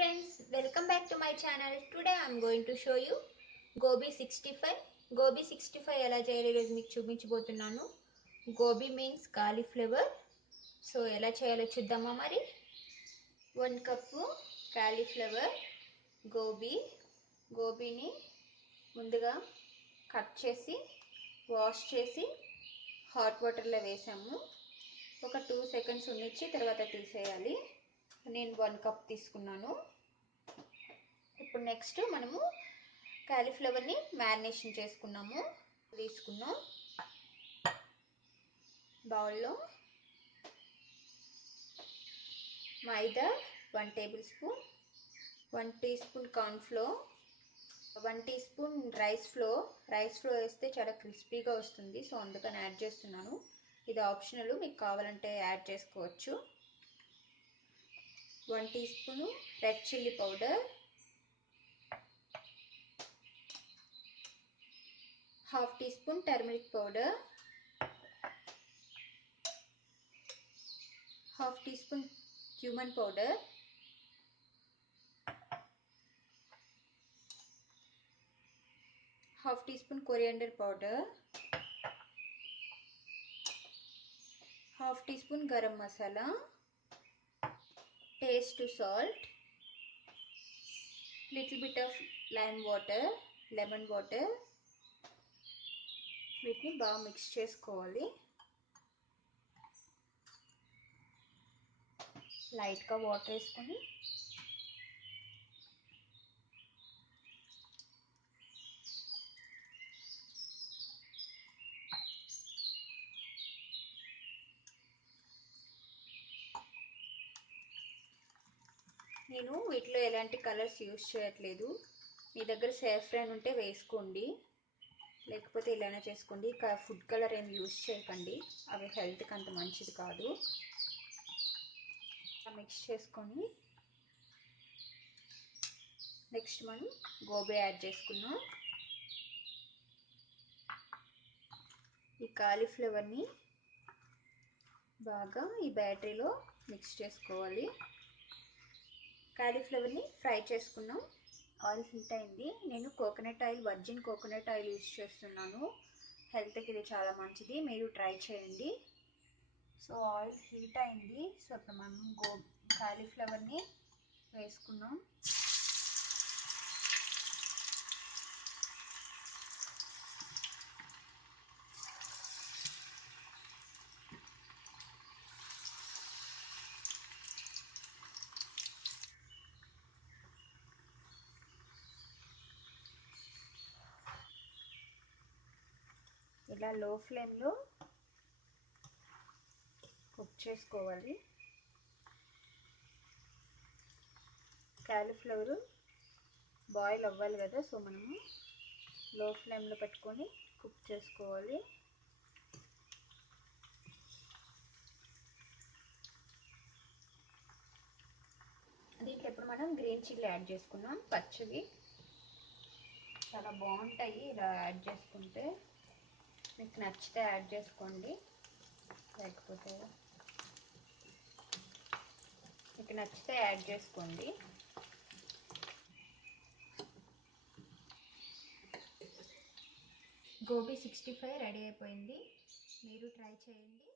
friends, welcome back to my channel. Today I am going to show you Gobi 65. Gobi 65 ఎలా చేయాలో ఈరోజు మీకు చూపించబోతున్నాను. Gobi means cauliflower. సో ఎలా చేయాలో చూద్దామా మరి. 1 కప్పు cauliflower, గోబీని ముందుగా కట్ చేసి వాష్ చేసి హాట్ వాటర్లో వేసాము. ఒక 2 సెకండ్స్ ఉంచి తర్వాత తీసేయాలి. నేను 1 కప్ తీసుకున్నాను. ఇప్పుడు నెక్స్ట్ మనము కాలీఫ్లవర్ని మ్యారినేషన్ చేసుకున్నాము. తీసుకున్నాం బౌల్లో మైదా 1 tablespoon, 1 teaspoon corn flour, 1 teaspoon rice flour వేస్తే చాలా క్రిస్పీగా వస్తుంది. సో అందుకని యాడ్ చేస్తున్నాను. ఇది ఆప్షనల్, మీకు కావాలంటే యాడ్ చేసుకోవచ్చు. 1 teaspoon red chilli powder, half teaspoon turmeric powder, half teaspoon cumin powder, half teaspoon coriander powder, half teaspoon garam masala, taste to salt, little bit of lemon water. వీటిని బాగా mix చేసుకోవాలి. లైట్గా water వేసుకొని నేను వీటిలో ఎలాంటి colours use చేయట్లేదు. మీ దగ్గర సాఫ్రాన్ ఉంటే వేసుకోండి, లేకపోతే ఇలానే చేసుకోండి. ఫుడ్ కలర్ ఏం యూజ్ చేయకండి, అవి హెల్త్కి అంత మంచిది కాదు. మిక్స్ చేసుకొని నెక్స్ట్ మనం గోబీ యాడ్ చేసుకున్నాం. ఈ కాలీఫ్లవర్ని బాగా ఈ బ్యాటరీలో మిక్స్ చేసుకోవాలి. కాలీఫ్లవర్ని ఫ్రై చేసుకున్నాం. ఆయిల్ హీట్ అయింది. నేను వర్జిన్ కోకోనట్ ఆయిల్ యూజ్ చేస్తున్నాను. హెల్త్కి ఇది చాలా మంచిది, మీరు ట్రై చేయండి. సో ఆయిల్ హీట్ అయింది. సో ఇప్పుడు మనం కాలీఫ్లవర్ని వేసుకున్నాం. ఇలా లో ఫ్లేమ్లో కుక్ చేసుకోవాలి. కాలీఫ్లవర్ బాయిల్ అవ్వాలి కదా, సో మనము లో ఫ్లేమ్లో పెట్టుకొని కుక్ చేసుకోవాలి. దీంట్లో ఇప్పుడు మనం గ్రీన్ చిల్లీ యాడ్ చేసుకున్నాం. పచ్చివి చాలా బాగుంటాయి ఇలా యాడ్ చేసుకుంటే. మీకు నచ్చితే యాడ్ చేసుకోండి, లేకపోతే మీకు నచ్చితే యాడ్ చేసుకోండి. గోబీ 65 రెడీ అయిపోయింది. మీరు ట్రై చేయండి.